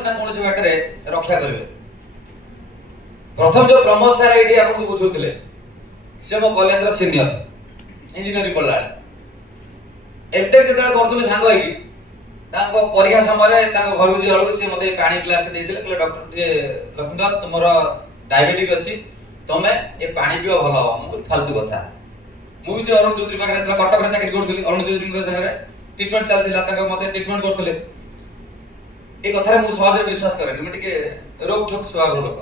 कौन ना बाटे रक्षा करेंगे। प्रथम जो प्रमोद सर ये आपको बुझुले से मो कॉलेज सीनियर इंजीनियरिंग पढ़ला एमटेक जेतले करथुले सांग होई तांको परीक्षा समय घर को जल से मते पानी ग्लास देइथिले कहले डॉक्टर ये लखनदर तुमर डायबिटिक अछि तमे ए पानी पियो भलो हो फालतू कथा मु भी से अरुण चौधरी पाखरे कटक रे चाकरी करथुली अरुण चौधरी के संगे ट्रीटमेंट चलथिला तांको मते ट्रीटमेंट करथुले ए कथा रे मु सहज विश्वास करे मु टिके रोग ठोक स्वभाव लोक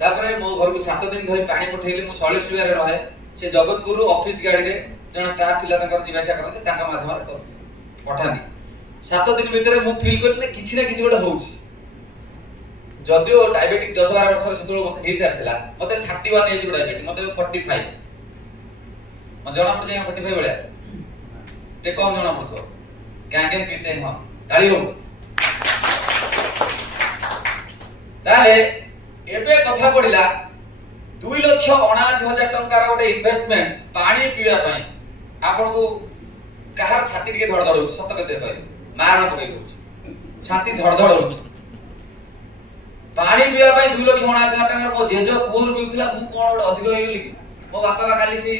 तापरे मो घर को 7 दिन धरि पानी पठेली मु 40 रे रहे से जगतपुर ऑफिस गाड़ी रे जण स्टाफ थिला तांकर जिवासा करते तांका माध्यम रे पठानी 7 दिन भीतर मु फील करले किछि ना किछि गोटा होउछि जदियो डायबिटिक 10-12 वर्ष सेतुल हे सारथिला मते 31 एज डायबिटिक मते 45 म जणा पड़ जाय 45 बेले ते कम जणा पड़थो कैंडियन पीते हम ताली हो ताले एबे कथा पड़िला 2,79,000 टंका रो गोटे इन्वेस्टमेंट पानी पीवा पई आपन को कहार छाती के धड़धड़ हो सत कते कहि मारना पकई दउछ छाती धड़धड़ हो पानी पीवा पई 2,79,000 टंका मो जेजो पूर पिउथला मु कोन अधिक होई गेली मो बापा काली से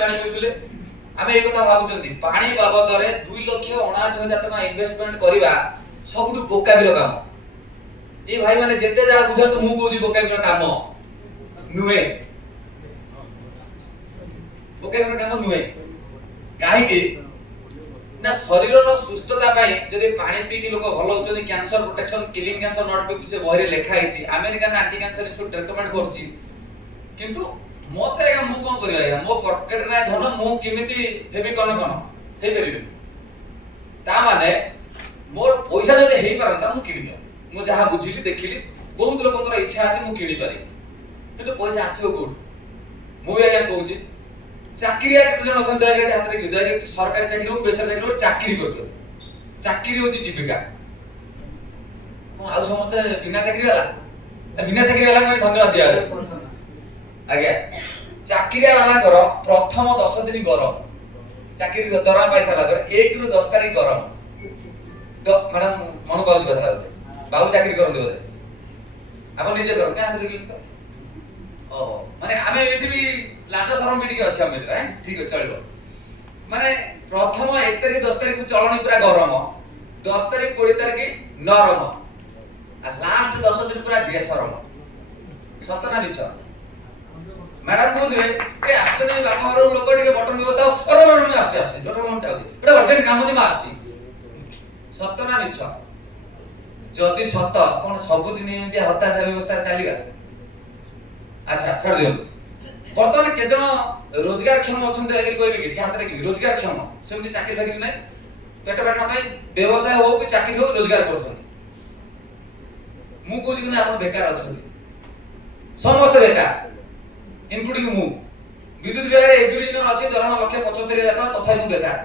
पानी पिउथले आमे ए कथा भाबुचंदी पानी बाबद रे 2,79,000 टंका इन्वेस्टमेंट करबा सबुटु बोकाबिर काम ए भाई माने जेते जा बुझा तो मु कोजी बोकाबिर काम नुए बोकाबिर काम नुए काहे कि ना शरीर रो सुस्थता पई जदि पानी पी के लोक भलो होचनी cancer protection killing cancer not people से बहरे लेखा हिची American anti cancer institute recommend करची किंतु मोते मु कोन करिया मो पॉकेट रे धन मु केमिति हेबी कोन हे परिबे ता माने मोर पैसा जदि हेई परंता मु किनियो मु जहा बुझिली देखिली बहुत लोकंकर इच्छा अछि मु किनि पारी किंतु पैसा आसीबो कोड मु या कहूची चाकरिया केते जण अछन दयागेट हाथ रे दयागेट सरकारी चाकरी हो बेसरकारी चाकरी हो चाकरी करतो चाकरी होची जीविका को आ समस्त बिना चाकरी वाला में धन्यवाद दिया आगे चाकरिया वाला कर प्रथम 10 दिन गरम चाकरी दरमा पैसा लाग 1 रु 10 तारिख गरम तो मैडम मन बाबू कथा लागते बाबू चाकरी करन दे आपण निजे कर का हाथ रे तो ओ माने आमे एठी भी लाज शरम भी ठीक अछि हम ठीक है चलिबो माने प्रथम 1 तारिख 10 तारिख चलनी पूरा गरम 10 तारिख 20 तारिख नरम आ लास्ट 10 दिन पूरा बेसरम सतना बिछ मैडम बोले ए आछे बाबा घर लोक टिके बटन व्यवस्था अरे मैडम आछे बटन मन्टा एटा अर्जेंट काम जे आछी सतना बिछ जदि सत कोन सब दिन एमिति हताशा व्यवस्था चलिबा अच्छा छोड़ दियो वर्तमान के जण रोजगार क्षम अछन तो एग्री कोइबे कि हाथ रे कि रोजगार क्षम सेमति चाकरी फाकरी नै पेट पेटना पई व्यवसाय हो कि चाकरी हो रोजगार करछन मु कोजि कि आपण बेकार अछन समस्त बेकार इंक्लूडिंग मु विद्युत विभाग रे एजुकेशन अछि दरमा 1,75,000 तथा मु बेकार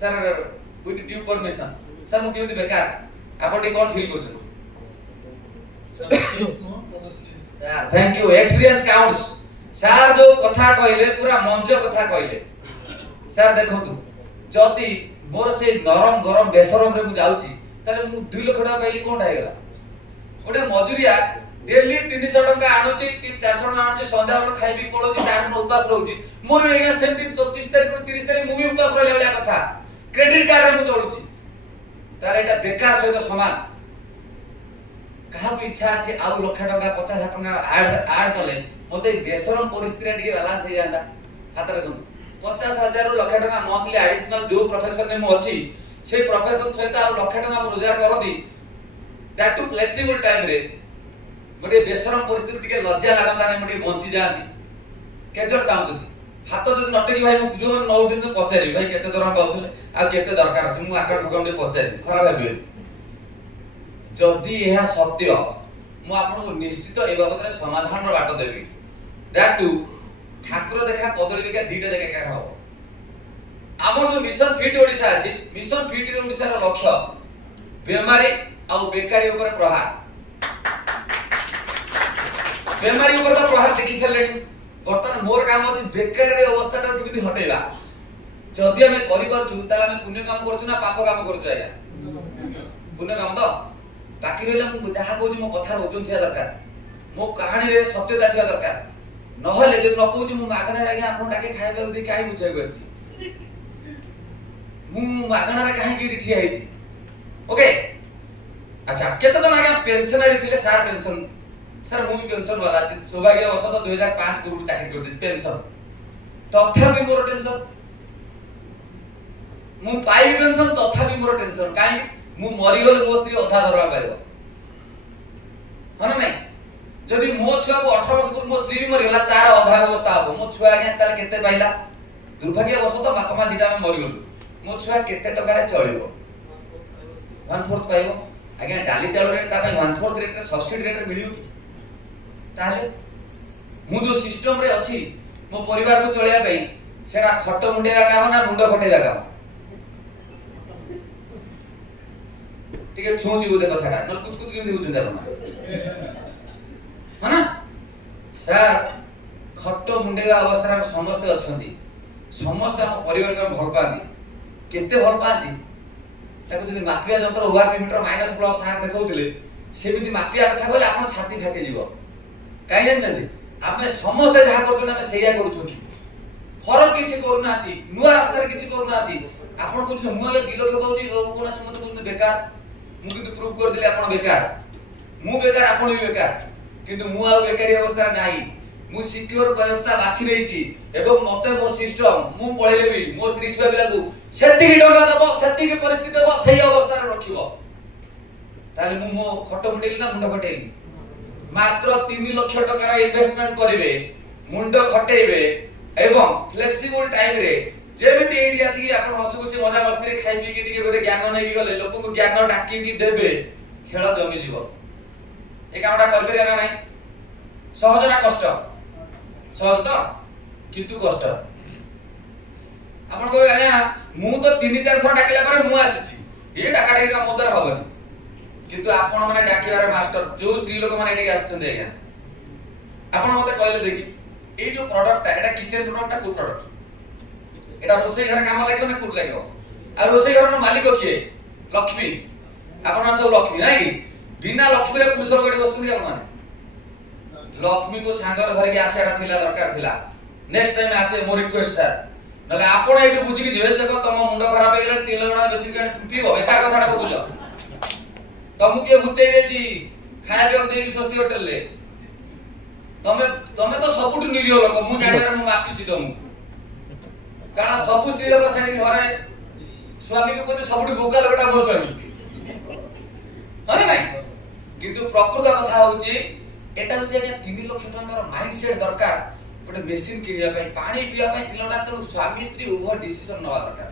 sir with due permission sir मु केउति बेकार आपण टी कोन फील करछन sir thank you experience counts sir जो कथा कहले पूरा मंच कथा कहले सर देखंतु जति मोर से नरम गरम बेसरम रे मु जाउची ताले मु 2 लाख टका पाइली कोन आइगला ओटे मजूरिया डेली 300 टका आनुची कि 400 टका आनुची संध्या बेला खाइबी पळोची तार उपास रहउची मोर एगा सेमति 25 तारिख रो 30 तारिख मु भी उपास रहले वाला कथा क्रेडिट कार्ड रे मु चलुची तार एटा बेकार सहित समान कहा इच्छा अछि आउ लाख टका 50,000 टका ऐड कले मते बेसरम परिस्थिति रे टिके बैलेंस हे जांदा हाथ रे 50,000 रु लाख टका मंथली एडिशनल जो प्रोफेशन ने मु अछि से प्रोफेशन सहित आउ लाख टका रोजगार करदी दैट टू फ्लेक्सिबल टाइम रे मते बेसरम परिस्थिति टिके लज्जा लागंदा ने मते बंची जांदी केजर चाहउती हाथ जदि नटेकी भाई मु जो न उठिन तो पचारि भाई केते दरम पाउथले आ केते दरकार अछि मु अकाउंट भगम दे पचारि खराब भाबियो जदि यह सत्य मु आपन निश्चित ए बाबत रे समाधान रो बाट देबी दैट टू ठाकुर देखा कदली बिका दीटा जगह का हो हमर जो मिशन फिट ओडिसा अछि मिशन फिट ओडिसा रो लक्ष्य बेमारी आ बेकारी ऊपर प्रहार बेमारी ऊपर तो प्रहार देखि सलेनी वर्तमान मोर काम अछि बेकारी रे अवस्था ता किबि हटेला जदि हमें करि परछु ता हमें पुण्य काम करछु ना पाप काम करछु आया पुण्य काम तो बाकी रहिला मु जहा कहूची मो कथा ओजन थिया दरकार मो कहानी रे सत्यता थिया दरकार नहले जे न कहूची मु मागना आज्ञा आपन टाके खाइबा दे काई बुझाइ बसछि मु मागना रे काहे की ठिया हेछि ओके अच्छा केते जन आज्ञा पेंशनरी थिले सार पेंशन सर मु भी पेंशन वाला अछि सौभाग्य वर्ष तो 2005 गुरु चाकरी करथि पेंशन तथापि मोर टेंशन मु पाई पेंशन तथापि मोर टेंशन काई मु मरि गले मो स्त्री अधा दरवा पाइबो हन नै जदि मो छुआ को 18 वर्ष पूर्व मो स्त्री भी मरि गला तार अधा अवस्था हो मो छुआ आज्ञा तार केते पाइला दुर्भाग्य वर्ष तो बापा मा दिटा में मरि गलु मो छुआ केते टका रे चलिबो 1/4 पाइबो आज्ञा डाली चाउल रेट ता पई 1/4 रेट रे सब्सिडी रेट रे मिलियो ताले मु जो सिस्टम रे अछि मो परिवार को चलिया पई सेटा खट मुंडेगा काम ना मुंड खटेगा काम ठीक है छूची बोले कथाटा न कुछ कुछ केमि होउछन दारना हाना सर खट मुंडेगा अवस्था में समस्त अछंती समस्त हम परिवार को भल पाती केते भल पाती ताको जदि माफिया जंत्र ओवर मीटर माइनस प्लस सार देखौथिले सेमिति माफिया कथा कहले आपन छाती फाटी जीवो काई जानछन्ती आमे समस्त जहा करछन आमे सेया करूछुची फरक किछि करूनाती नुआ रास्ता किछि करूनाती आपन को नुआ किलो के कहउची कोन समत को बेकार मु किंतु प्रूव कर दिले आपन बेकार मु बेकार आपन भी बेकार किंतु मु आ बेकारी अवस्था नाही मु सिक्योर व्यवस्था बाछि रहिछि एवं मते मो सिस्टम मु पळेले भी मो स्त्री छुआ बिला को सेति की डंगा दबो सेति की परिस्थिति दबो सही अवस्था रे रखिबो ताले मु मो खट मुंडेली ना मुंड खटेली मात्र 3 लाख टका रा इन्वेस्टमेंट करिवे मुंड खटेइबे एवं फ्लेक्सिबल टाइम रे जेमिति एडी आसी आपन हसुकुसी मजा मस्ती रे खाइ पी के दिके गोटे ज्ञान नै कि गले लोक को ज्ञान डाकी कि देबे खेल जमी जीवो ए कामटा कर परिया ना नै सहज ना कष्ट सहज तो किंतु कष्ट आपन को आया मु तो 3-4 थर डाकिला पर मु आसीछि ए डाका डाकी का मोदर होबनी किंतु आपण माने डाकिबार मास्टर जो स्त्री लोक माने एडी आछन आज्ञा आपण मते कहले देखि ए जो प्रोडक्ट एटा किचन प्रोडक्ट ना फूड प्रोडक्ट एटा रोसई घर काम लागो ना कुड लागो आ रोसई घर न मालिक किए लक्ष्मी आपण सब लक्ष्मी नै कि बिना लक्ष्मी रे पुरुष गडी बसुनी आपण माने लक्ष्मी को सांगर घर के आसेटा थिला दरकार थिला नेक्स्ट टाइम आसे मोर रिक्वेस्ट सर नले आपण एटु बुझी कि जेसे को तम मुंड खराब हे गेले 3 गणा बेसी पीबो एका कथाटा को बुझो तमु के भूते देजी खाया पिया देकी स्वस्ति होटल ले तमे तो सबुठ निरियो लोक मु जानिबार मु माफी छि तमु काना सब स्त्री लोक सेनी घरे स्वामी को कहते सबुठ बोका लोकटा मो स्वामी हने नै किंतु प्रकृत कथा होची एटा होची के 3 लाख टका माइंड सेट दरकार गोटे मेसिन किनिया पई पानी पिया पई तिलडा त स्वामी स्त्री उभर डिसिजन नवा दरकार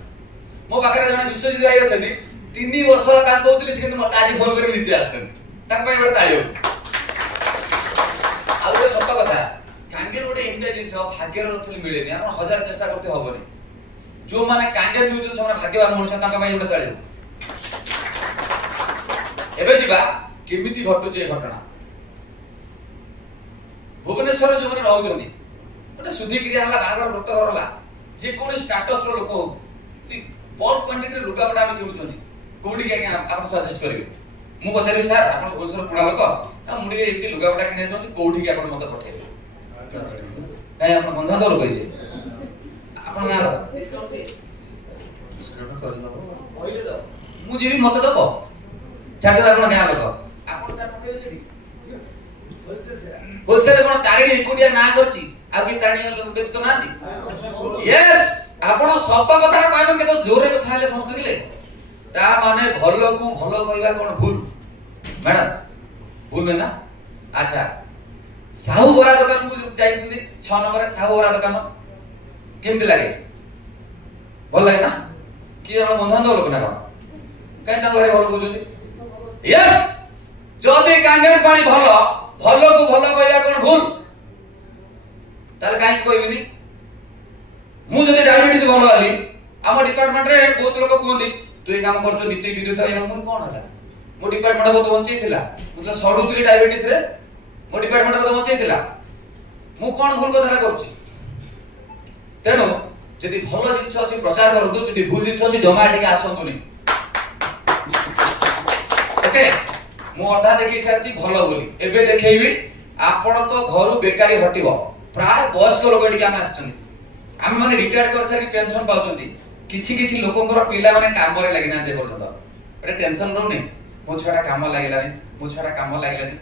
मो बाकरे जने विश्वजित भाई अछथि 3 वर्ष का कहउतली से मत आज फोन कर नीचे आछन तक पई बडा ताळियो आ गोटे सत कथा कांगे गोटे इंटेलिजेंस भाग्यर नथली मिलेनी आपण हजार चेष्टा करते होबनी जो माने कांगे मिउचन समान भाग्यवान मनुष्य तक पई बडा ताळियो एबे जिबा केमिति घटुचे ए घटना भुवनेश्वर जो माने रहउचंदी गोटे सुधी क्रिया हला बागर व्रत करला जे कोन स्टेटस रो लोक हो बल्क क्वांटिटी लुगा बडा हम किउचंदी कोडी के आपण सजेस्ट करिवे मु पचारि सर आपण भुवनेश्वर पुडा लोक आ मुडी के एति लुगा बडा किने दउची कोडी के आपण मते पठे काई आपण बंधन दो लोक इसे आपण गार डिस्काउंट कर दो ओइले दो मु जेबी मते दबो छाटे आपण गार लोक आपण सर पठे जेबी होलसेल कोन तारडी एकुटिया ना करची आ कि ताणी लोक तो नांदी यस आपण सत कथा कहबे के तो जोरे कथा ले समझ दिले ता माने भलो को भलो कहबा कोन भूल मैडम भूल ना अच्छा साहू बरा दुकान को जाइथि 6 नंबर साहू बरा दुकान केमति लागे भल लागे ना कि हम बंधन दो लोक ना काई ता घरे भल बुझुती यस जदी कांगेर पानी भलो भलो को भलो कहबा कोन भूल ताल काई कहबिनी मु जदी डायबिटीज भलो आली हम डिपार्टमेंट रे बहुत लोक कहंदी तू ए काम करछो नीति विरुद्ध या मन कोन हला मो डिपार्टमेंट बहुत बंचै थिला मु तो सडुतली डायबिटीज रे मो डिपार्टमेंट बहुत बंचै थिला मु कोन भूल कथा करछि तेनो जदी भलो जिंस अछि प्रचार करदु जदी भूल जिंस अछि जमा एटिके आसंतुनी ओके मु अधा देखि सारची भलो बोली एबे देखैबी आपण को घरु बेकारी हटिबो प्राय वयस्क लोक एठी हम आछन हम माने रिटायर कर सार पेंशन पाउतंती किछि किछि लोकंकर पिला माने काम रे लागि ना दे बोलतो एटा टेंशन रो नै मो छडा काम लागिलानी मो छडा काम लागिलानी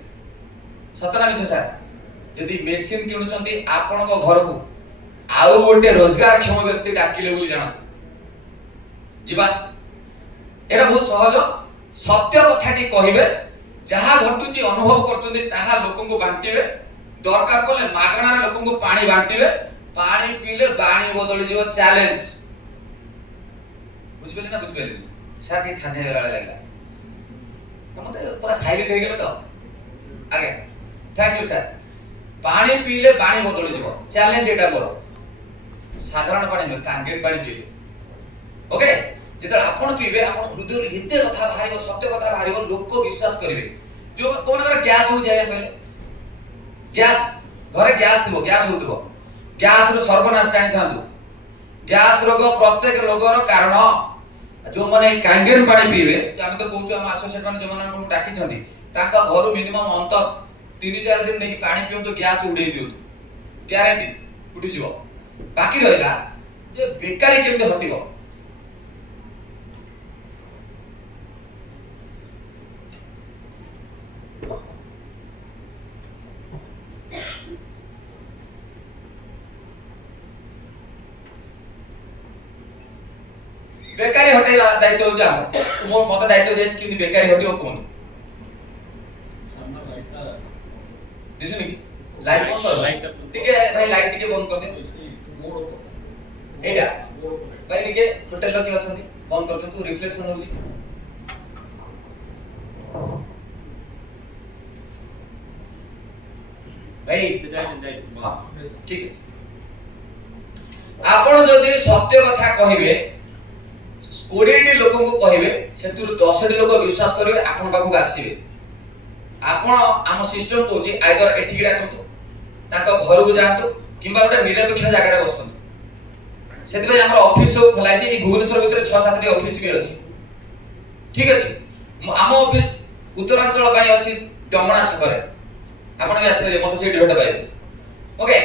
सतना मिछ सर यदि मेसिन किनुचंती आपण को घर को आउ गोटे रोजगार क्षम व्यक्ति डाकिले बोली जाना जीवा एटा बहुत सहज सत्य कथाटी कहिबे जहा घटुची अनुभव करचंती ताहा लोकन को बांटीबे दरकार पले मागणा लोकन को पानी बांटीबे पानी पीले बाणी बदली जीव चैलेंज बुझबेली ना बुझबेली साथी छाने गला लागला हमते पूरा साइलेंट हो गेल तो आगे थैंक यू सर पानी पीले बाणी बदली जीव चैलेंज एटा मोर साधारण पानी में कांगेट पानी पीले ओके जेता आपण पीबे आपण हृदय हिते कथा बाहरिबो सत्य कथा बाहरिबो लोक विश्वास करिवे जो कोन कर गैस हो जाय पहले गैस घरे गैस दिबो गैस होतबो गैस रो सर्वनाश जानि थांतु गैस रोग प्रत्येक रोगर कारण जो माने कांगेट पानी पीबे हम तो कहू हम एसोसिएट माने जो माने डाकी छथि ताका घर मिनिमम अंत 3-4 दिन नहीं पानी पियो तो गैस उड़े दियो गारंटी उठी जिवो बाकी रहला जे बेकारी केमते हटिबो बेकारी हटाइबा दायित्व हो जा मो मत दायित्व जे कि बेकारी हटियो कोन दिसुनी लाइट बंद कर लाइट टिके भाई लाइट टिके बंद कर दे एटा भाई टिके होटल लो के अछंती बंद कर दे तू रिफ्लेक्शन होउची भाई हां ठीक है आपण जदी सत्य कथा कहिबे 20 लोक को कहिबे सेतुर 10 लोक विश्वास करिवे आपण पाखु आसीबे आपण आम सिस्टम कहूची आइदर एठी डाकंतु ताको घर को जांतु किबा गोटे निरपेक्ष जगह रे बसंतु सेति भाई हमर ऑफिस सब खलाई जे भुवनेश्वर भीतर 6-7 टी ऑफिस भी अछि ठीक अछि आम ऑफिस उत्तरांचल पई अछि डमणा छकरे आपण भी आसीबे मते से भेट पाइबे ओके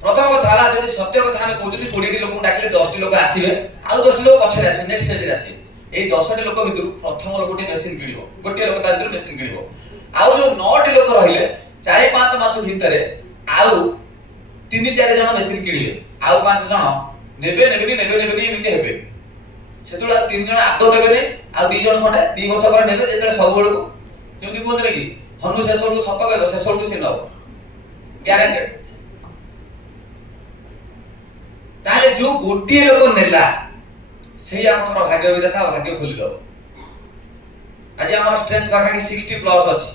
प्रथम कथा हला जदि सत्य कथा हम कहूची 20 टी लोक डाकले 10 टी लोक आसीबे आ 10 टी लोक पछरे आसीबे नेक्स्ट स्टेज रे आसीबे ए 10 टी लोक भितर प्रथम लोक गोटे मशीन किनिबो गोटे लोक ता भितर मशीन किनिबो आउ जो 9 टी लोक रहिले 4-5 मास भितर आउ 3-4 जण मशीन किनिबे आउ 5 जण नेबे एमिति हेबे सेतुला 3 जण आदो नेबे नै आ 2 जण खंडे 2 वर्ष पर नेबे जेतले सब बेलको जेमति कोन कि हनु शेषल को सक कहबो शेषल को सिनो ग्यारंटेड ताले जो गोटी लोक नेला सेही हमर भाग्य विधाता भाग्य खोली दो आज हमर स्ट्रेंथ पाखा कि 60 प्लस अछि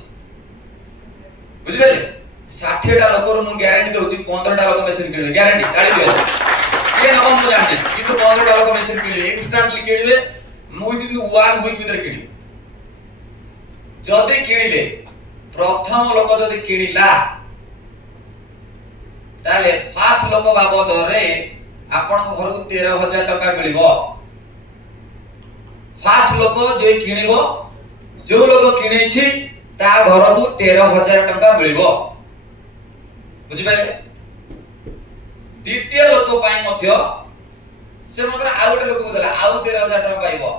बुझबेले 60 टा लोक रो मु ग्यारंटी दोछि 15 टा लोक मेसेज किनिबे ग्यारंटी ताली दियो के नबम मु जानते किंतु 15 टा लोक मेसेज किनिबे इंस्टेंटली किनिबे मु दिन 1 वीक भीतर किनिबे जदि किनिले प्रथम लोक जदि किनिला ताले फास्ट लोक बाबद रे आपण घर को 13000 टका मिलिबो फास्ट लोक जे किनिबो जो लोक किनै छी ता घर को 13000 टका मिलिबो बुझि पाइले द्वितीय लोक पाई मध्य से मगर आउ गोटे लोक देला आउ 13000 टका पाइबो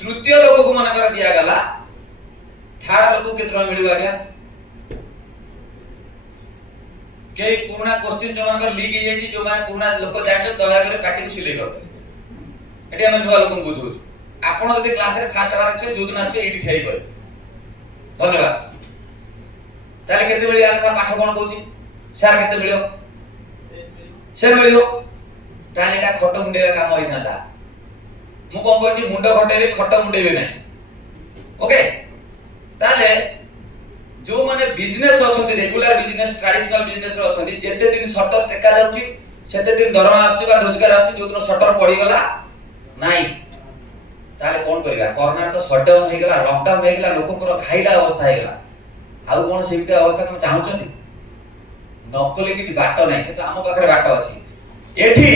तृतीय लोक को मन कर दिया गला थार्ड लोक केतना मिलिबो आज्ञा के पुराना क्वेश्चन जो मनकर लीक हे जाई जो माने पुराना लोक जाय दया करे पार्टी को सिले कर एटी हम नुवा लोकन बुझू आपण जदि क्लास रे फास्ट आवर छै जो दिन आसे एटी ठेई कर धन्यवाद ताले केते बेली आका पाठ कोन कहूची सर केते मिलियो से मिलियो ताले एटा खट मुंडे काम होई थांदा मु कोन कहूची मुंड खटेबे खट मुंडेबे नै ओके ताले जो माने बिजनेस अछंती रेगुलर बिजनेस ट्रेडिशनल बिजनेस रो अछंती जेते दिन शटर टेका जाउची सेते दिन दरमा आसी बा रोजगार आसी जो दिन शटर पड़ी गला नाही ताले कोन करबा कोरोना तो शटडाउन हे गेला लॉकडाउन हे गेला लोककर खाइला अवस्था हे गेला आउ कोन सेमिति अवस्था हम चाहउछंती नकली किछि बाट नाही तो हम पाखरे बाट अछि एठी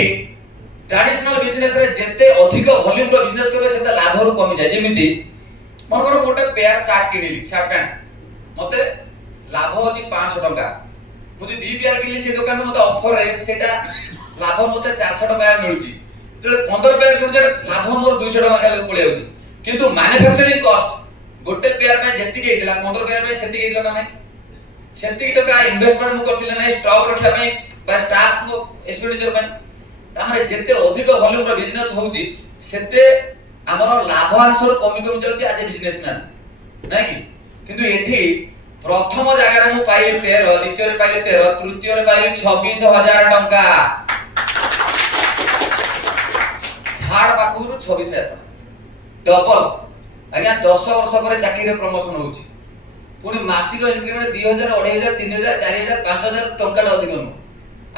ट्रेडिशनल बिजनेस रे जेते अधिक वॉल्यूम रो बिजनेस करबे सेते लाभ रो कमी जाय जेमिति मन कर मोटे पेयर शर्ट किनिली शर्ट पैंट मते लाभ होची 500 टका मुझे दी पेयर किनली से दुकान में मते ऑफर रे सेटा लाभ मते 400 टका मिलुची तो 15 पेयर किनु जेटा लाभ मोर 200 टका खाली पळे होची किंतु मैन्युफैक्चरिंग कॉस्ट गोटे पेयर में जेति के हितला 15 पेयर में सेति के हितला ना सेति टका इन्वेस्टमेंट मु करथिले नै स्टॉक रखिया पई बा स्टाफ को एक्सपेंडिचर पई हमरे जेते अधिक वॉल्यूम रो बिजनेस होउची सेते हमरो लाभ अंशर कमी कमी जाउची आज बिजनेसमैन नै कि किंतु एठी प्रथम जगह रे मु पाई 13 द्वितीय रे पाई 13 तृतीय रे पाई 26000 टंका थार्ड पाकुरु 26000 टंका डबल आज्ञा 10 वर्ष पर चाकरी रे प्रमोशन होउची पुनी मासिक इंक्रीमेंट 2000 2500 3000 4000 5000 टंका अधिक न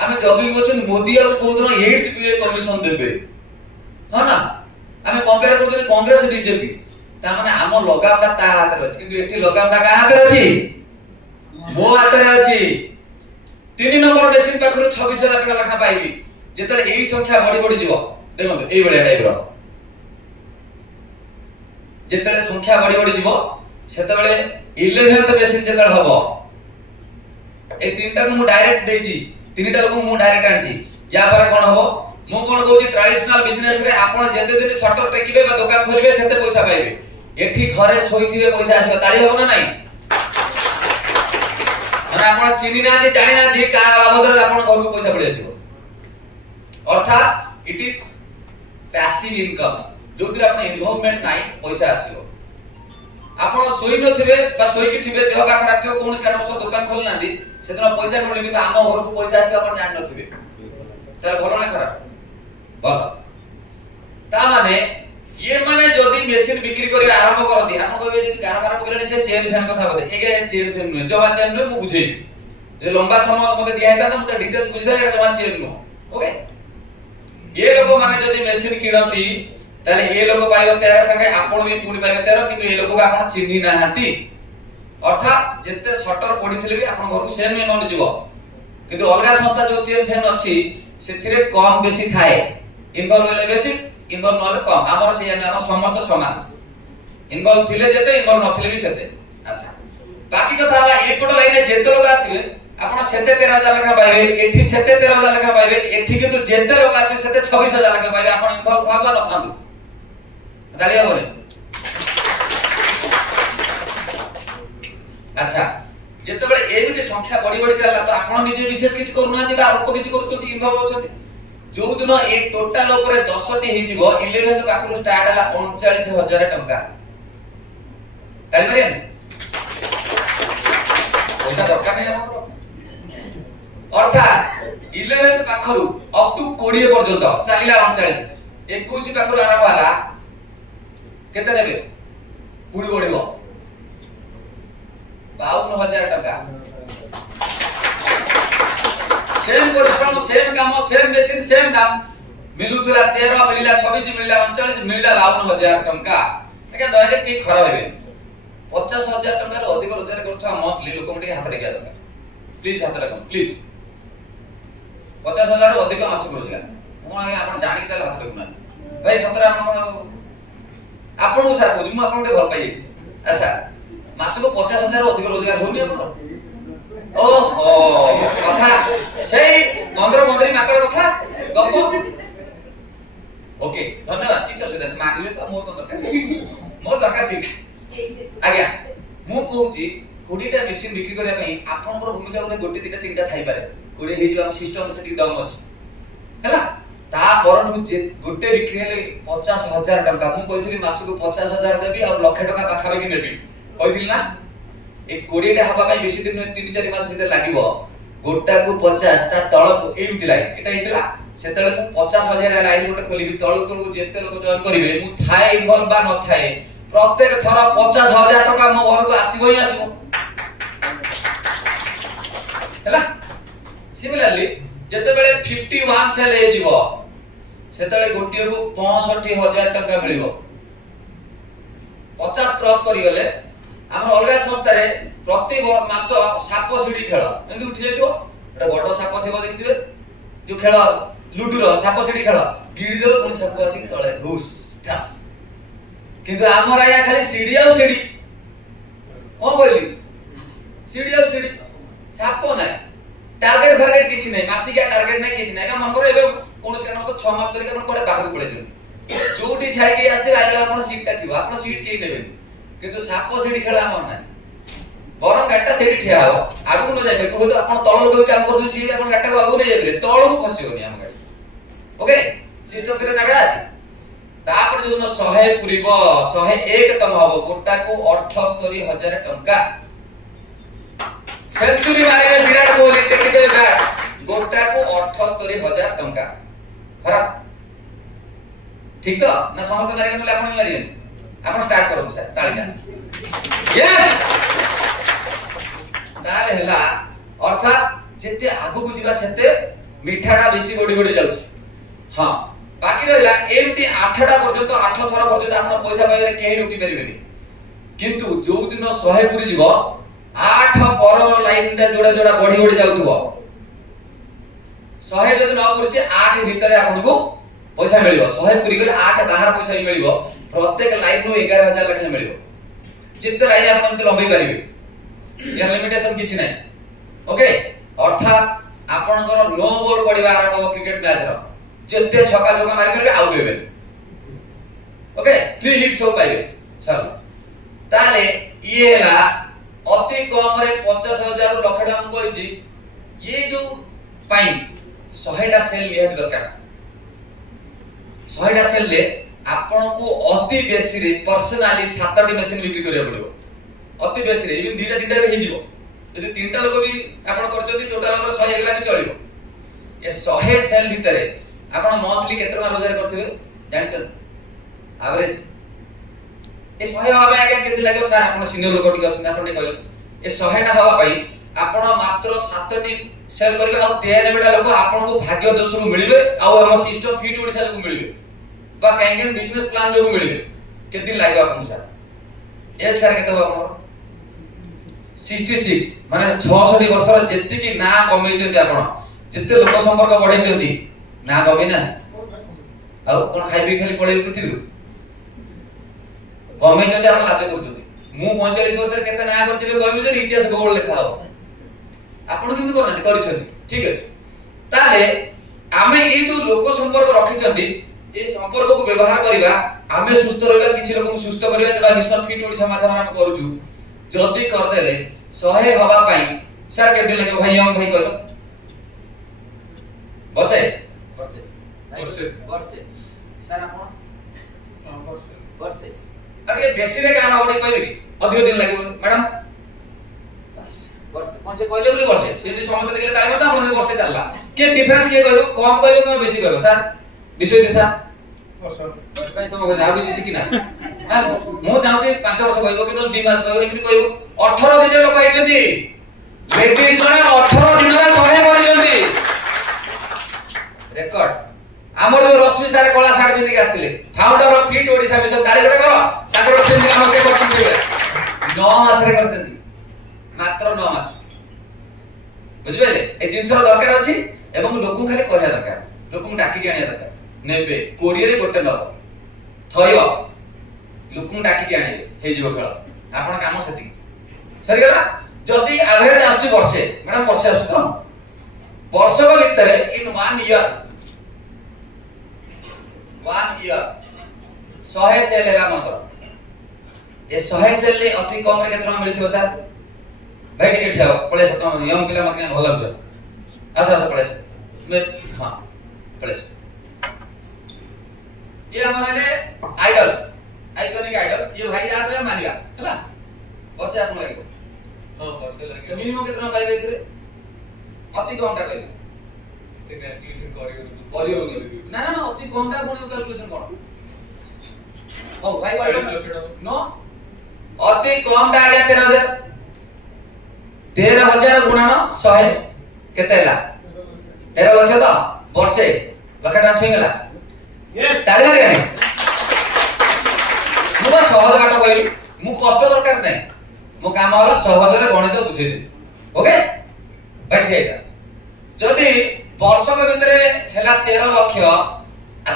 आमे जगी बचन मोदी और कोदन 8 पे कमीशन देबे हां ना आमे कंपेयर करते कांग्रेस बीजेपी ता माने आम लगामटा ता हाथ रे अछि किंतु एठी लगामटा का हाथ रे अछि मो हाथ रे अछि 3 नंबर मेसिन पाखरु 26000 टका लखा पाइबी जेतले एई संख्या बड़ी बड़ी जीवो देखो एई बळे टाइप रो जेतले संख्या बड़ी बड़ी जीवो सेते बेले 11th मेसिन जेतले हबो ए तीनटा को मु डायरेक्ट देजी तीनटा को मु डायरेक्ट आनची या पर कोन हबो मु कोन कहूची ट्रेडिशनल बिजनेस रे आपण जेते दिन शटर टेकिबे बा दुकान खोलिबे सेते पैसा पाइबे एठी घरे सोइथिबे पैसा आसीबो ताली हो ना नाही माने आपण चिनी ना जे जानि ना जे का बाबद रे आपण घर को पैसा पड़ी आसीबो अर्थात इट इज पैसिव इनकम जोतिर आपण इन्वॉल्वमेंट नाही पैसा आसीबो आपण सोइ नथिबे बा सोइ कि थिबे देह बा खराब थिबो कोन कारण से दुकान खोल नांदी सेतना पैसा मिलि कि आम घर को पैसा आसी आपण जान नथिबे ताले भलो ना खराब भलो ता माने ये माने जदी मेसिन बिक्री करिया आरंभ करती हम कहबे जे गार गार पकले से चेन फैन कथा बते एगे चेन फैन न जवा चेन न मु बुझेई जे लंबा समय मते दिया हेता त मु डिटेल्स बुझदा एटा जवा चेन न ओके ये लोग माने जदी मेसिन किनती ताले ए लोग पाइबो 13 संगे आपण भी पूरी पाइबो 13 किंतु ए लोग आपण चिन्ही नाहंती अर्थात जेते शटर पडिथिले भी आपण घर को सेम अमाउंट जीवो किंतु अलगा संस्था जो चेन फैन अछि सेथिरे कम बेसी थाए इन्वॉल्व होले बेसी इन्वॉल्व नले कम हमर से हम समस्त समान इन्वॉल्व थिले जेते इन्वॉल्व नथिले भी सेते अच्छा बाकी कथा हला एक कोट लाइन जेते लोग आसीबे आपण सेते 13000 लेखा पाइबे एठी सेते 13000 लेखा पाइबे एठी किंतु जेते लोग आसीबे सेते 26000 लेखा पाइबे आपण इन्वॉल्व थाबा न थांदु गालिया बोले अच्छा जेते बेले एमिति संख्या बड़ी बड़ी चला तो आपण निजे विशेष किछ करना जे अल्प किछ करतोती इन्वॉल्व होछथि जो दिन ए टोटल ऊपर 10 टी हे जीवो 11 पाखरु स्टार्ट हला 39000 टंका ताली मारे पैसा दरकार नै हमरो अर्थात 11 पाखरु अप टू 20 पर्यंत चलिला 39 21 पाखरु आरंभ हला केते नेबे पुडी बढिबो 52000 टका सेम परिश्रम सेम काम सेम मेसिन सेम दाम मिलुतला 13 मिलिला 26 मिलिला 39 मिलिला 52000 टंका एका दयरे की खराब हेबे 50000 टंका रो अधिक रोजगार करथवा मंथली लोक मटे हाथ रेखा दरकार प्लीज हाथ रखम प्लीज 50000 रो अधिक मासक रोजगार मो आगे आपण जानि के हाथ रखम भाई सतरा आपण सार को मु आपण भल पाई अच्छा मासक 50000 रो अधिक रोजगार होनी आपण ओहो कथा सेई मंदर मंदरी माकड़ कथा गप ओके धन्यवाद किछ असुविधा मागले तो मोर दरकार सिट आज्ञा मु कहूची 20टा मेसिन बिक्री करिया पई आपनकर भूमिका बोले गोटे दिटा तीनटा थाई पारे 20 हे जो सिस्टम से दम अछि हैला ता परठु जे गोटे बिक्री हेले 50000 टका मु कहिथि मासको 50000 देबी और लाख टका पाखा बेकी नेबी कहिथि ना ए 20 टा हबा पई बेसी दिन 3-4 मास भीतर लागिवो गोटा को 50 ता तळ एमिति लागे एटा हितला सेतले मु 50000 लाइन गोटे खोलिबी तळु तळु जेते लोक जॉइन करिवे मु थाए इन्वॉल्व बा न थाए प्रत्येक थरा 50000 टका मो घर को आसीबो ही आसीबो हैला सिमिलरली जेते बेले 51 सेल हे जीवो सेतले गोटिए को 65000 टका मिलिबो 50 क्रॉस करी गले हमर अलगा संस्था रे प्रति मास साप सीढ़ी खेल एंदी उठी जाइतो एटा बड़ साप थिबो देखिथिबे जो खेल लुडुर छाप सीढ़ी खेल गिड़ी दो पुणी छाप आसी तळे घुस ठास किंतु आमर आया खाली सीढ़ी आ सीढ़ी कोन कहली सीढ़ी आ सीढ़ी छाप ना टार्गेट फार्गेट किछि नै मासिका टार्गेट नै किछि नै का मन करो एबे कोनस कारण तो 6 मास धरि अपन कोडे बाहर पळे जे जोटी छाडी के आस्ते आइला अपन सीट ता थिबा अपन सीट के नेबे किंतु छाप सीढ़ी खेला मन ना बरम गाटा सेठी ठिया हो आगु न जाय को तो अपन तळ लोग काम करदु सी अपन गाटा को आगु नै जाय तळ को खसियोनी हम गाडी ओके सिस्टम करे तागडा अछि तापर जो 100 पुरीबो 101 तम हबो गोटा को 78000 टंका सेंचुरी मारे विराट कोहली टेक्निकल बैट गोटा को 78000 टंका खराब ठीक तो ना समस्त मारे बोले अपन मारियन अपन स्टार्ट करू सर तालिका यस ताले हला अर्थात जेते आगु को जिबा सेते मिठाडा बेसी गोडी गोडी जाउछ हां बाकी रहला एमती 8टा पर्यंत 8 थर पर्यंत आपण पैसा पाइले केही रोकी परिबेनी किंतु जो दिन 100 पुरी जिवो 8 पर लाइन ता जोड़ा जोड़ा बढ़ी बढ़ी जाउथबो 100 जदि न पुरचे 8 भीतर आपण को पैसा मिलिबो 100 पुरी गले 8 बाहर पैसा ही मिलिबो प्रत्येक लाइन नु 11000 लक्ष मिलिबो जिते लाइन आपण त लंबी परिबे या लिमिटेशन किछि नै ओके अर्थात आपनकर नो बॉल पडिबा आरंभ क्रिकेट मैच रो जेते छक्का छक्का मारि करबे आउट हेबे ओके फ्री हिट सब पाइबे चल ताले ये हला अति कम रे 50000 लाख टका हम कहि ये जो पाइन 100टा सेल लिया दरकार 100टा सेल ले आपन को अति बेसी रे पर्सनली 7टी मशीन बिक्री करिया पड़िबो अति बेसी रे इवन 2टा 3टा रे हिजिबो यदि 3टा लोक भी आपन करजोती टोटल हमर 100 एकला भी चलिबो ये 100 सेल भितरे आपन मंथली केते टका रोजगार करथिबे जानते एवरेज ए 100 हवा आगे केते लागो सर आपन सीनियर लोक टिक अछन आपन कहले ए 100टा हवा पई आपन मात्र 7टी सेल करबे आ 93टा लोक आपन को भाग्य दोषरु मिलिबे आ हम सिस्टम फिट ओडिसा को मिलिबे बा कैंगन बिजनेस प्लान जो मिलिबे केते दिन लागो आपन सर ए सर केते हो आपन 66 माने 66 वर्षर जेति की ना कमै जति आपन जेते लोक संपर्क बढ़ै जति ना कमै ना आ कोन खाइबे खाली पळे पृथ्वी कमै जति आपन लाज करजति मु 45 वर्षर केते ना करजिबे कहबे जे इतिहास भूगोल लेखा हो आपन किंतु करना करिसथि ठीक अछि ताले आमे ए जो लोक संपर्क रखिसथि ए संपर्क को व्यवहार करिबा आमे सुस्थ रहबा किछि लोक सुस्थ करिबा जेटा मिशन फिट ओडिसा माध्यम हम करूछु जल्दी कर देले 100 हवा पाई सर के दिन लगे भाई हम भाई कहलो बसे वर्षे वर्षे वर्षे सर आपण वर्षे वर्षे अटे बेसी रे काम आवडे कहबे कि अधिक दिन लागो मैडम वर्षे कोन से कहले बोली वर्षे सेदी समस्त देखले ताले मत आपण वर्षे चलला के डिफरेंस के कहबो कम कहबो कि बेसी कहबो सर विषय दे सर वर्ष भाई तो आ भी सिकी ना मु चाहते 5 वर्ष कहबो कि 2 मास कहबो एमति कहबो 18 दिन लोक आइछथि लेडीज जने 18 दिन रे 100 करिसथि रेकॉर्ड हमर जो रश्मि सारे कला सार्ट पिंदी के आस्तिले founder of fit Odisha mission ताली गोटे करो ताकर सेमति काम के करछन देबे 9 मास रे करछथि मात्र 9 मास बुझबेले ए जिंस रो दरकार अछि एवं लोक खाली कहया दरकार लोक डाकी के आनिया दरकार नेबे कोडिये रे गोटे नब थय लोक डाकी के आनिबे हे जीव खेल आपन काम सेति सरी गेला जदी एवरेज आस्ति वर्षे मैडम वर्षे आस्ति तो वर्ष को भीतर इन 1 ईयर 100 सेल हैला मात्र ए 100 सेल ले अति कम रे केतना मिलथियो सर भाई टिकट छाओ पळे सतम यंग पिला मत भल लागछ आसा आसा पळे मैं हां पळे ये हमारे आइडल आइकॉनिक आइडल ये भाई आ गया मानिया हैला वर्षे आपन लागो हां वर्षे लागो मिनिमम केतना पाइबे इतरे अति कम टा कहले ते कैलकुलेशन करियो ना ना अति कम टा कोन कैलकुलेशन कोन ओ भाई नो अति कम टा आ गया 13000 13000 गुणन 100 केते हैला 13 लाख तो वर्षे लाख टा छुई गेला यस ताली मारे गानी मु बस सहज बात कहली मु कष्ट दरकार नै मो काम होला सहज रे गणित बुझेई दे ओके बैठ जाइता जदी वर्षक भितर हैला 13 लाख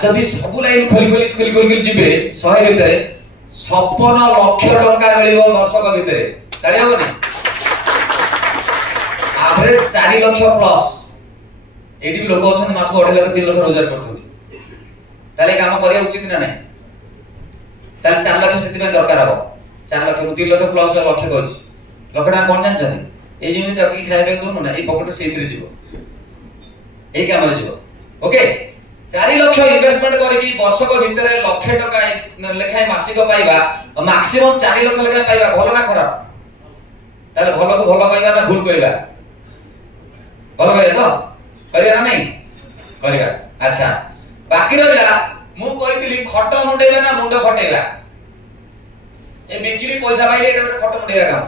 जदि सब लाइन खोली जिबे 100 भितर 56 लाख टंका मिलिबो वर्षक भितर ताली हो नै एवरेज 4 लाख प्लस एडी लोक अछन मास 2.5 लाख 3 लाख रोजगार करथुनी ताले काम करिया उचित ना नै ताले 4 लाख सेति दरकार हो 4 लाख 3 लाख प्लस लक्ष्य कहछि लक्षटा कोन जान जाने ए जिनि टकी खाइबे दोन ना ए पॉकेट सेइतरे जीवो ए काम रे जीवो ओके 4 लाख इन्वेस्टमेंट करके वर्षक भितर लाख टका लेखाय मासिक पाइबा मैक्सिमम 4 लाख लेखाय पाइबा भलो ना खराब ताले भलो को भलो कहबा ना भूल कहबा भलो कहबा तो करिया ना नहीं करिया अच्छा बाकी रहला मु कहितली खट मुंडेबा ना मुंड फटेबा ए बिकिली पैसा पाइले एटा खट मुंडेबा काम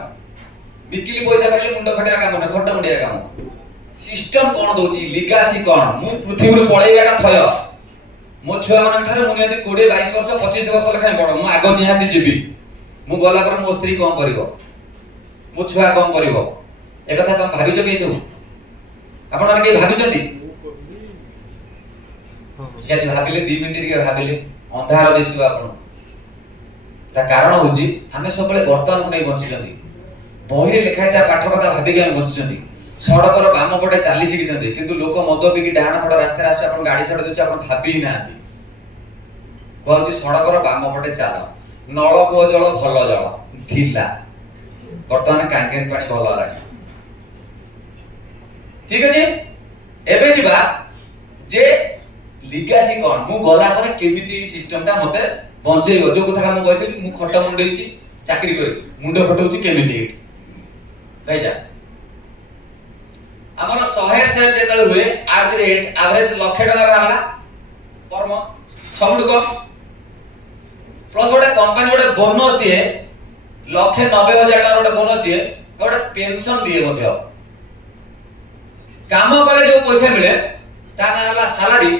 बिकिली पैसा पाइले मुंड फटेबा काम ना खट मुंडेबा काम सिस्टम कोन दोची लिगासी कोन मु पृथ्वी रे पळेबाटा थय मो छुआ मन ठारे मु यदि 20 22 वर्ष 25 वर्ष लेखाय बड मु आगो निहाती जीबी मु गला पर मो स्त्री कोन करिवो मो छुआ कोन करिवो ए कथा तुम भाबिजो के तू आपण माने के भाबिजंती यदि भाबिले 2 मिनिट के भाबिले अंधार दिसु आपण ता कारण होजी हमें सबले वर्तमान को नै बंची जंती बहिरे लेखाय ता पाठ कथा भाबि के हम बंची जंती सड़कर बाम पटे चली शिखिछन्ते किंतु लोक मद पिकी डाहाण पट रास्ता आसे आपण गाड़ी छड़ देछ आपण भाबी नांती कहउची सड़कर बाम पटे चाल नळ को जल भल जल ढिला वर्तमान कांगेन पानी भल रा ठीक अछि एबे जिबा जे लिगासी कोन मु गला पर केमिति सिस्टमटा मते बंचेइबो जो कथा मु कहथि मु खट मुंडेछि चाकरी कर मुंडो फटौछि केमिति भाई जा हमर 100 सेल जेतल हुए at the rate average lakh टका बाहरला पर मंथ सबुड को प्लस गोटे कंपनी गोटे बोनस दिए 1,90,000 टका गोटे बोनस दिए गोटे पेंशन दिए मध्य काम करे जो पैसा मिले ता नाला सैलरी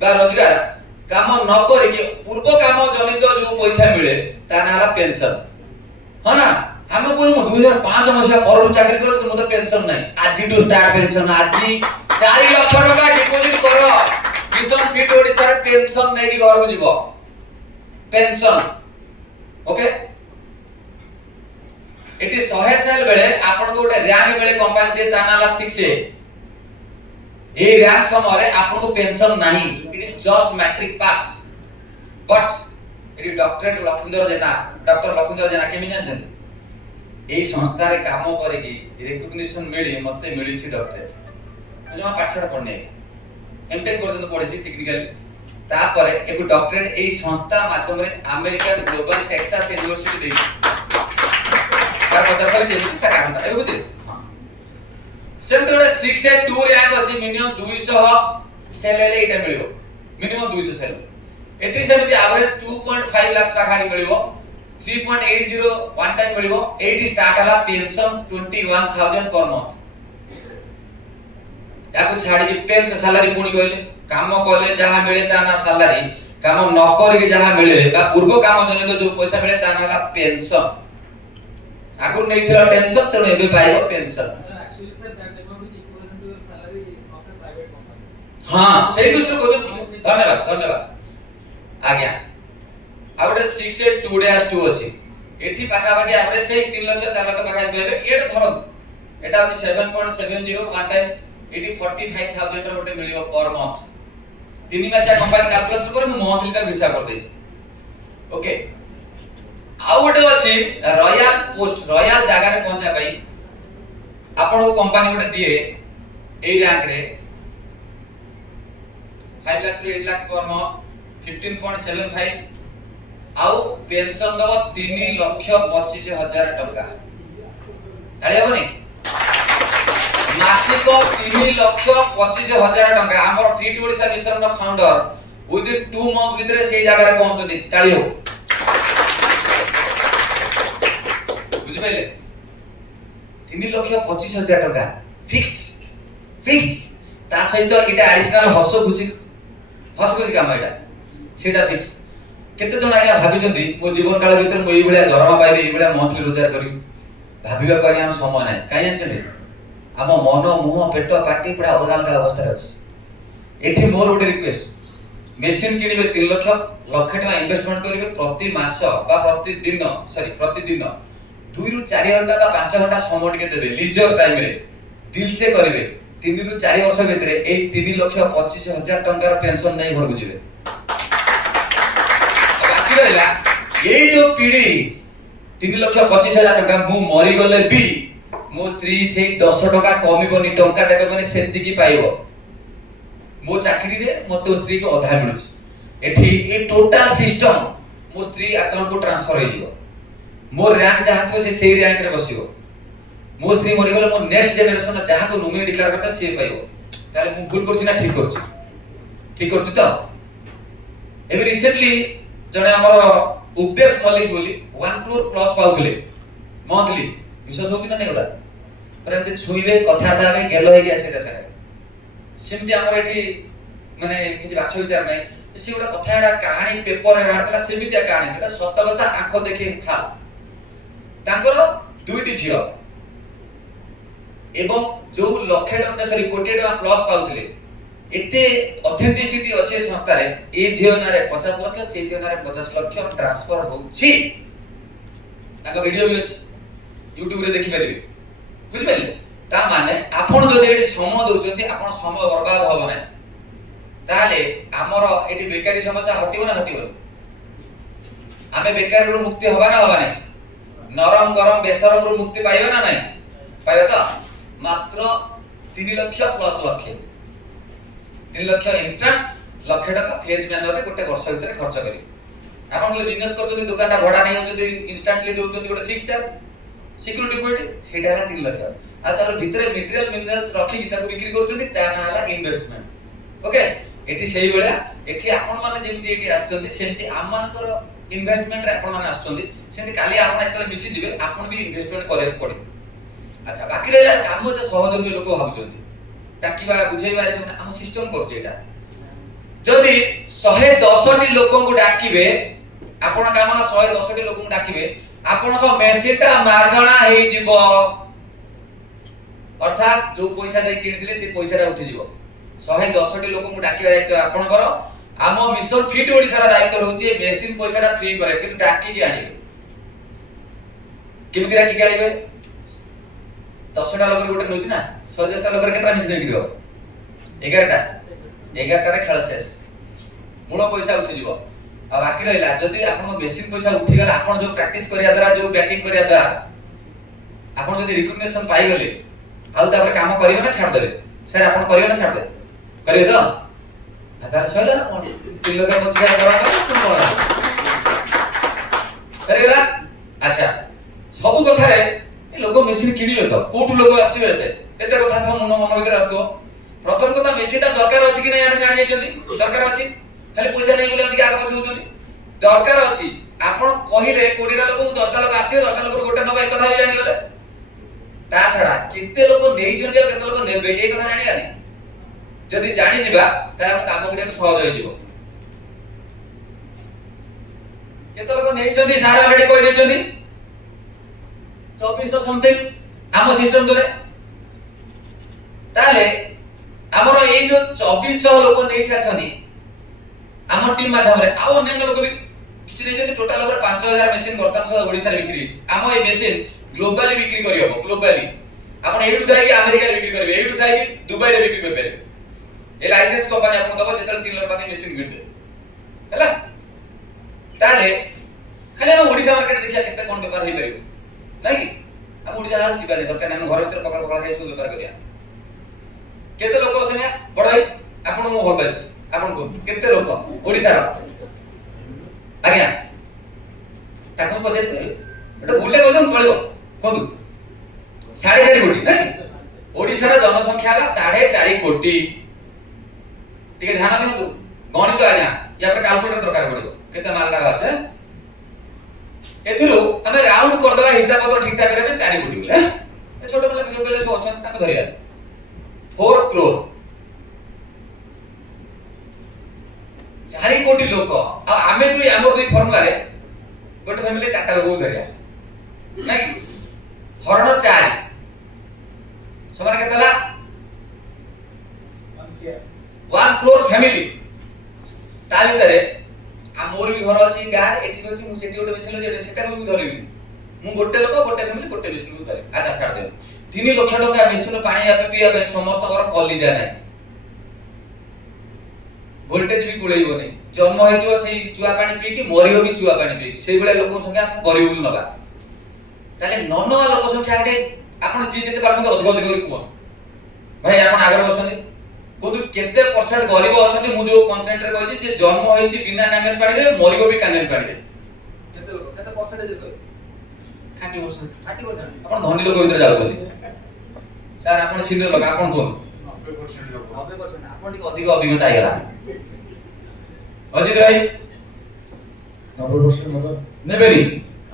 बा रोजगार काम न करे कि पूर्व काम जनित जो पैसा मिले ता नाला पेंशन ह ना हम को 2005 मसिया परु चाकरी करत मते पेंशन नाही आज टू स्टार्ट पेंशन आज 4 लाख टका डिपॉजिट करो मिशन फिट ओडिसा रे पेंशन नै कि घर को जीवो पेंशन ओके एटी 100 सेल बेले आपन को गोटे रैंक बेले कंपनी दे तानाला 6 ए रैंक समय रे आपन को पेंशन नाही it is just matric pass but एटी डॉक्टरेट डॉक्टर लखींद्र जेना केमि जानते ए संस्था रे काम करे कि रिकॉग्निशन मिली मते मिली छी डॉक्टरेट जमा पाठशाला पढने एमटेक पर्यंत पढिछि टेक्निकल तापर एक डॉक्टरेट ए संस्था माध्यम रे अमेरिकन ग्लोबल टेक्सास यूनिवर्सिटी दे तार 50 साल के शिक्षा करता ए बुझे सेम तो 682 रैंक अछि मिनिमम 200 सेल ले एटा मिलियो मिनिमम 200 सेल एटी सेमति एवरेज 2.5 लाख पाखा मिलियो 3.80 वन टाइम मिलिबो 80 स्टार्ट हला पेंशन 21000 पर मंथ याको छाडी के पेंशन सैलरी पुनी कहले काम कहले जहां मिले ता ना सैलरी काम न करी के जहां मिले बा पूर्व काम जने जो पैसा मिले ता ना पेंशन आगु नै थिला टेंशन त एबे पाइबो pension actually sir that amount is equivalent to salary of a private company हां सही दूसरो को धन्यवाद आज्ञा आ गोटे 682-2 अछि एठी पाखा बाकी एवरेज से 3 लाख 4 लाख पाखा कहबे एट धरन एटा अछि 7.70 वन टाइम एटी 45000 रोटे मिलियो पर मंथ 3 मास कंपनी कैलकुलेशन कर मंथली का हिसाब कर दै छी ओके आ गोटे अछि रॉयल पोस्ट रॉयल जगह रे पहुंचा भाई आपन को कंपनी गोटे दिए ए रैंक रे 5 लाख से 8 लाख पर मंथ 15.75 आउ पेंशन दबो 3,25,000 टका ताले होनी मासिक 3,25,000 टका हमर फिट ओडिसा मिशन नो फाउंडर विद 2 मंथ भीतर से जगह रे पहुंचती ताली हो बुझि पइले 3,25,000 टका फिक्स ता सहित इटा एडिशनल हसो खुशी काम एटा सेटा फिक्स केते जण आज्ञा भाबिचंती मो जीवन काल भीतर मो एई भलिया दरमा पाइबे एई भलिया मंथली रोजगार करी भाबिबा को आज्ञा समय नै काई जानते हम मन मुह पेट पाटी पूरा अलग अलग अवस्था रे अछि एठी मोर गोटे रिक्वेस्ट मेसिन किनिबे 3 लाख टका इन्वेस्टमेंट करिवे प्रति मास बा प्रतिदिन 2 रु 4 घंटा बा 5 घंटा समय टिके देबे लीजर टाइम रे दिल से करिवे 3 रु 4 वर्ष भितरे ए 3,25,000 टंका पेंशन नहीं घर बुझिबे बाकी रहला ये जो पीढ़ी 3,25,000 टंका मु मरी गले भी मो स्त्री से 10 टका कमिबनी टंका टाका माने सेति की पाइबो मो चाकरी रे मते स्त्री को आधा मिलुछ एठी ए टोटल सिस्टम मो स्त्री अकाउंट को ट्रांसफर हो जिवो मो रैंक जहां तो से सेही रैंक रे बसियो मो स्त्री मरि गले मो नेक्स्ट जनरेशन जहां को नोमिनी डिक्लेयर करता से पाइबो ताले मु भूल करछि ना ठीक करछि तो एबे रिसेंटली जने हमर उपदेश मलिक बोली 1 करोड़ प्लस पाउतले मंथली विश्वास होछि ना नै गोटा पर एते छुइबे कथा दाबे गेलो हे के आसे देशा सेमती हमर एठी माने किछि बाछ विचार नै से गोटा कथाडा कहानी पेपर रे हातला सेमितिया कहानी एटा सत्य कथा आंख देखि हाल तांकर दुईटी झियो एवं जो लक्षे टका सॉरी कोटी टका प्लस पाउतले एते ऑथेंटिसिटी अछि संस्था रे ए झियो नारे 50 लाख से झियो नारे 50 लाख ट्रांसफर होछि ताका वीडियो भी अछि YouTube रे देखि परिबे बुझि पाइले ता माने आपण जदि एटी समय दोचंती आपण समय बर्बाद होबो नै ताले हमर एटी बेकारी समस्या हटिबो ना हटिबो आमे बेकारी रो मुक्ति होबा ना होबा नै नरम गरम बेसरम रो मुक्ति पाइबा ना नै पाइबा तो मात्र 3 लाख प्लस लाख 3 लाख इंस्टेंट लाख टका फेज मैनर रे गोटे वर्ष भीतर खर्च करी आपण जो बिजनेस करते दुकान ता भड़ा नै होते इंस्टेंटली दोचंती गोटे फिक्स चार्ज सिक्योरिटी डिपॉजिट सेटा 3 लाख आ तार भीतर मटेरियल मिनरल्स रखी कि ताकू बिक्री करछथि ता नाला इन्वेस्टमेंट ओके एठी सेही बेला एठी आपण माने जेमति एठी आछथि सेमति आम मानकर इन्वेस्टमेंट रे आपण माने आछथि सेमति काली आपण एकले मिसी जिवे आपण भी इन्वेस्टमेंट करे पड़े अच्छा बाकी रहला काम जे सहजमी लोक भाबुछथि टाकीबा बुझेइबा ए हम सिस्टम करछ एटा जदि 110 टी लोकन को डाकीबे आपण काम 110 टी लोकन को डाकीबे आपण को मेसेजटा मागणा हेइ जिवो अर्थात जो पैसा दे किनिदिले से पैसाटा उठी जिवो 110 टी लोकन को डाकीबा दायित्व आपण करो आम मिशन फिट ओडिसा रा दायित्व रहउची मेसिन पैसाटा फ्री करे किंतु डाकी के आनिबे केमिति डाकी के आनिबे 10 टा लोक गोटे नउची ना 110 टा लोक केतरा मिशन किरियो 11 टा रे खेल शेष मूल पैसा उठी जिवो आ बाकी रहला जदी आपण मेसिन पैसा उठी गला आपण जो प्रैक्टिस करिया द्वारा जो बैटिंग करिया द्वारा आपण जदी रिकॉग्निशन पाई गले हाउ तापर काम करियो ना छाड़ देबे सर आपण करियो ना छाड़ दे करियो तो आधार सइला कोन 3 लाख 25,000 करा करेला अच्छा सब कथा रे ए लोक मेसिन किनियो तो कोठु लोक आसीबे एते कथा छ मन भीतर आस्तो प्रथम कथा मेसिनटा दरकार अछि कि नै आपण जानि जाइछथि दरकार अछि खाली पैसा नै बोले टिके आगे पछौ जनी दरकार अछि आपण कहिले कोडीटा लोक 10 टा लोक आसीबे 10 टा लोक गोटे नबे एक कथा भी जानि गले ता छडा किते लोक नै जंदे केते लोक नेबे ए कथा जानि गानी जदी जानि जिबा ता काम करे सहज होई जिवो केते लोक नै जंदे सारा अलरेडी कहि देचंदी 2400 समथिंग आम सिस्टम दरे ताले हमर ए जो 2400 लोक नै साथनी आम टीम माध्यम रे आ अन्य लोक भी किछ नै जंदे टोटल ओवर 5000 मशीन वर्तमान ओडिसा रे बिक्री होई आम ए मशीन ग्लोबली बिक्री करी हो ग्लोबली आपण एडु थाई कि अमेरिका रे बिक्री करबे एडु थाई कि दुबई रे बिक्री करबे ए लाइसेंस कंपनी आपण दबो जेतल 3 लाख टका मशीन किनबे हैला ताले खाली हम ओडिसा मार्केट देखिया केते कोन व्यापार होई परिबो नै कि हम ओडिसा हार जिबा नै दरकार नै घर भीतर पकड़ पकड़ जाय सु व्यापार करिया केते लोक असेना बडई आपण मो भल पाइछ आपण को केते लोक ओडिसा रा आज्ञा ताको पजे एटा भूले कहजन चलिबो कोन 4.5 कोटी नै ओडिसा रा जनसंख्या ला 4.5 कोटी ठीक है ध्यान दियो गणित आज्ञा या पर कैलकुलेटर दरकार पड़िबो केते माल का बात है एथिरो हमें राउंड कर दबा हिसाब पत्र ठीक ठाक करे 4 कोटी बोले ए छोटे वाला छोटे वाले सो अछन ताको धरिया 4 करोड़ 4 कोटी लोक आ आमे दुई हमर दुई फार्मूला रे गोटे फैमिली 4 टा लोक धरिया नै हरण 4 समान केतला 1 crore फैमिली ता भितरे आ मोर भी घर अछि गार एठी अछि मु जेति गोटे बिसलो जे सेटा को धरिबी मु गोटे लोक गोटे फैमिली गोटे बिसलो को धरि अच्छा छाड़ दे 3 लाख टका मेसिन पानी आपे पिया पे समस्त घर कलिजा नै वोल्टेज भी कुळैबो नै जन्म हेतियो सेई चुआ पानी पी कि मरियो भी चुआ पानी पी सेई बेला लोक संख्या गरीब नगा ताले ननवा लोक संख्या के आपण जी जेते पाछन अधिक अधिक को भाई आपण आगर बसने कोदु केते परसेंट गरीब अछंती मु जो कंसेंट रे कहछि जे जन्म होइछि बिना कांगन पानी रे मरियो भी कांगन पानी रे केते लोक केते परसेंटेज रे 30% आपण धनी लोक भीतर जाउछथि सर आपण सीनियर लोक आपण कोन 90% लोक 90% आपण टिक अधिक अभिज्ञता आइला अजित भाई 90% लोक नेबेली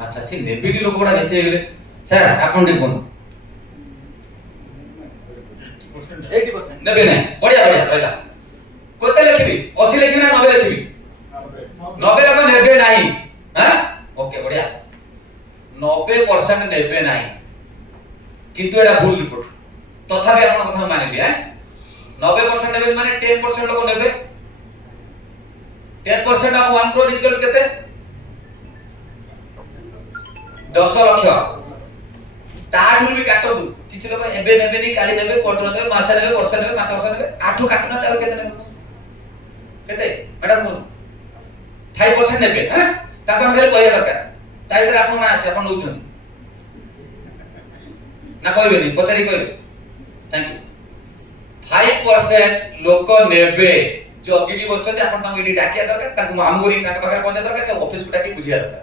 अच्छा से नेबेली लोक बडा बेसी गेले सर आपण टिक कोन 80% नेबे नै बढ़िया बढ़िया रहला कोते लिखबी 80 लिखबी ना 90 लिखबी 90 लोक नेबे नाही हां ओके बढ़िया 90% नेबे नाही किंतु एटा भूल रिपोर्ट तथापि आपण कथा मानि लिया 90% नेबे माने 10% लोक नेबे 10% ऑफ 1 crore इक्वल केते 10 लाख ताठू भी काटो दु किछ लोक एबे नेबे नि काली नेबे परदन नेबे मासे नेबे वर्ष नेबे 5 वर्ष नेबे आठू काटना तार केते नेबे केते एटा को 5% नेबे हां ताको हम खाली कहया दरकार ताई तर आपण ना আছে आपण नउछन ना कहबे नि पचारी कहबे थैंक यू 5% लोक नेबे जगी की बसते आपण ताको इडी डाकिया दरकार ताको मामू करी ताको पाखर पहुंचा दरकार के ऑफिस को डाकी बुझिया दरकार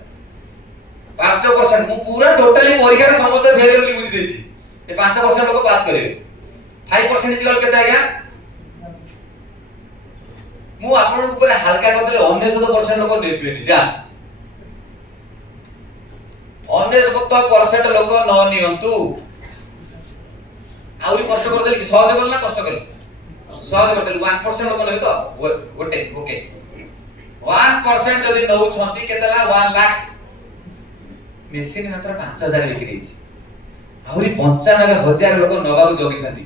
5% मु पूरा टोटली परीक्षा रे समस्त फेल बोली बुझी देछि ए 5% लोक पास करिवे 5% इक्वल केते आज्ञा मु आपण ऊपर हल्का कर देले 99% लोक नेबे नि जा 99% लोक न नियंतु आउरी कष्ट कर देली सहज कर ना कष्ट कर सहज कर देली 1% लोक नै तो गोटे ओके 1% जदी नउ छंती केतला 1 लाख मेसिन मात्र 5000 बिक्री ହେଇଛି आहुरी 95000 लोक नबाबू जगिछंती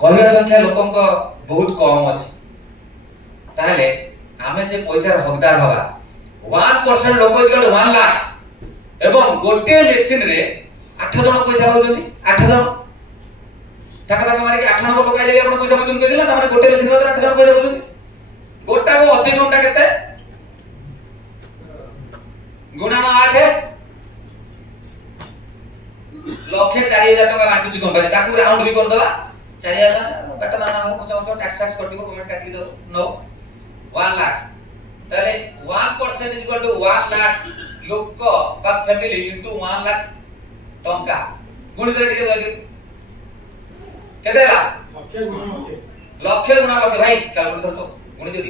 कहवा संख्या लोकंक बहुत कम अछि ताले आमे से पैसा हकदार हवा 1% लोक इक्वल 1 लाख एवं गोटे मेसिन रे 8 जण पैसा होउछंती 8 जण टाका टाका मारे 8 नंबर लोक आइले आपण पैसा बचन करिला त माने गोटे मेसिन रे 8 जण पैसा होउछंती गोटा को अति कमटा केते गुणा 8 लक्षे 4000 टका बांटुची कंपनी ताकू राउंड भी कर दबा 4000 बाटा मारना हो कुछ टैक्स टैक्स कर दिबो गवर्नमेंट काट के दो नो 1 लाख ताले 1% इक्वल टू 1 लाख लोक बा फैमिली इनटू 1 लाख टंका गुणी करे टिके दगे केते ला लक्षे गुणा लक्षे भाई कैलकुलेटर तो गुणी दे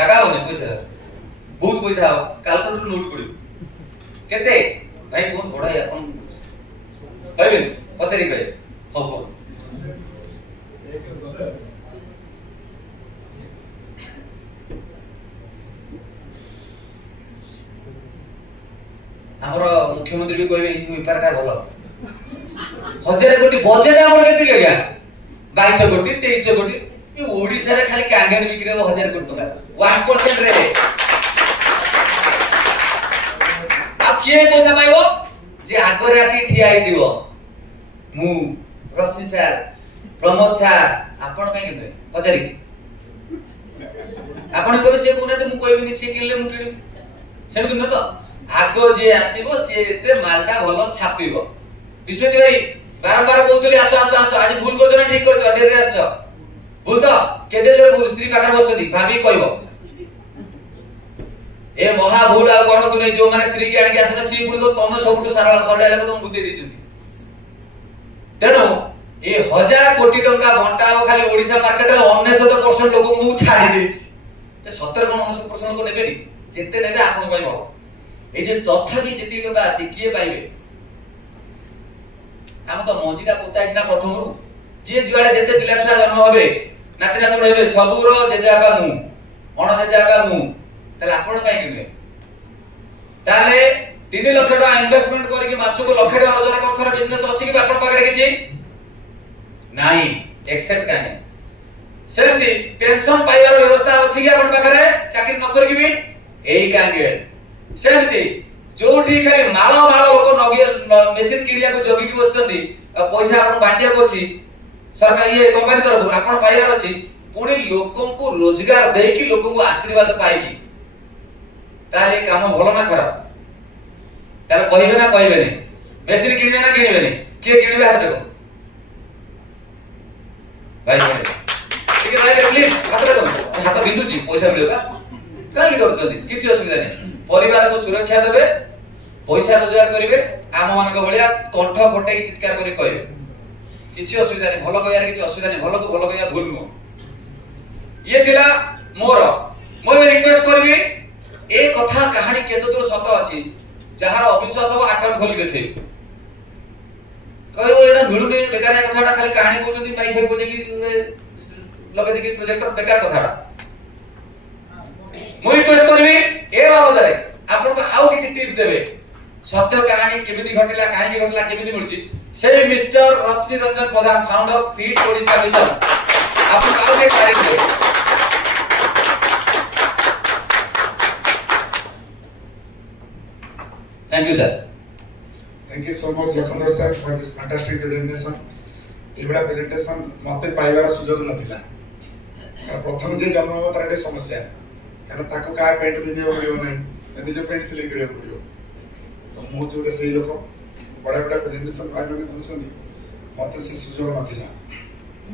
जगह होने पैसा बहुत पैसा हो कैलकुलेटर नोट करी केते भाई कोन बडा अपन भाई पचरी कहे हो हो हमर मुख्यमंत्री भी कहबे ई व्यापार का भलो 1000 कोटी बजट हमर केते गया 2200 कोटी 2300 कोटी ई ओडिसा रे खाली कांगन बिक्री 1000 कोटी टका 1% रे किए पैसा पाइबो जे आगरे आसी ठिया आइ दियो मु रश्मि सर प्रमोद सर आपण काई केबे पचारी आपण कहबे से कोने त मु कहबिनी से किनले मु किनि सेनु किन तो आगो जे आसीबो से एते मालटा भलो छापिबो विश्वती भाई बारंबार कहउतली आसो आसो आसो आज भूल करजो ना ठीक करजो डेरे आसो भूल तो केते जरे भूल स्त्री पाकर बसती भाभी कहबो ए महा भूल आ करतु नै जो माने स्त्री के आके आसना सी पुडी को तमे सबटु सारा सरडा लागो तुम बुद्धि दिजुनी तेनो ए 1000 कोटी टंका घंटा खाली ओडिसा मार्केट रे 99% लोक मु छाडी देछि ए 70 कोन 99% को नेबेनी जेते नेबे आपन पाइबो ए जे तथापि जेति टका अछि किए पाइबे हम तो मोजीटा पोताइना प्रथमरु जे जुआडे जेते पिला छुआ जन्म होबे नाति नाति रहबे सबुरो जेजाबा मु अण जेजाबा मु ताले आपण काई किले ताले 3 लाख टका इन्वेस्टमेंट करी के मासको लाख टका रोजगार करथरा बिजनेस अछि कि आपण पाखरे किछि नाही एक्सेप्ट काहे सेमती पेंशन पाइबार व्यवस्था अछि कि अपन पाखरे चाकरी न करबी एही काहे सेमती जोठी खाली माळ माळ लोक नगे मेसिन किडिया को जगी की बसचंदी पैसा अपन बांटिया को अछि सरकार ये कंपनी तरफ अपन पाइबार अछि पुणी लोकन को रोजगार दे कि लोकन को आशीर्वाद पाई कि ताले काम भलो ना खराब ताले कहिबे ना कहिबे नहीं मेसिन किनिबे ना किनिबे नहीं के किनिबे हाथ देखो भाई भाई ठीक है भाई प्लीज हाथ देखो हाथ बिंदु जी पैसा मिलेगा काई डरछदी किछि असुविधा नहीं परिवार को सुरक्षा देबे पैसा रोजगार करिवे आम मान को भलिया कंठ फटे चित्कार करी कहबे किछि असुविधा नहीं भलो कहयार किछि असुविधा नहीं भलो को भलो कहया भूल नो ये थिला मोर मैं रिक्वेस्ट करबी ए कथा कहानी केतो दूर सत अछि जहार अविश्वास हो अकाउंट खोली देखै कहयो एटा भिडु ने बेकार कथाटा खाली कहानी कहउछंती वाईफाई को देखि लगे देखि प्रोजेक्टर बेकार कथाटा मु रिक्वेस्ट करबी ए बाबद रे आपन को आउ किछि टिप्स देबे सत्य कहानी केमिति घटला काहे घटला केमिति मिलुची से मिस्टर रश्मि रंजन प्रधान फाउंडर फीड ओडिशा मिशन आपन आउ के तारीख देबे Thank you, sir. Thank you so much, Lakhandar sir, for this fantastic presentation. एबडा प्रेजेंटेशन मते पाइबार सुयोग नथिला प्रथम जे जन्म हो तारे समस्या कारण ताको का पेंट पिने पड़ियो नै निज पेंट सिलेक्ट करियो पड़ियो तो मो जोडे सेही लोक बडा बडा प्रेजेंटेशन पाइ माने बुझछनी मते से सुयोग नथिला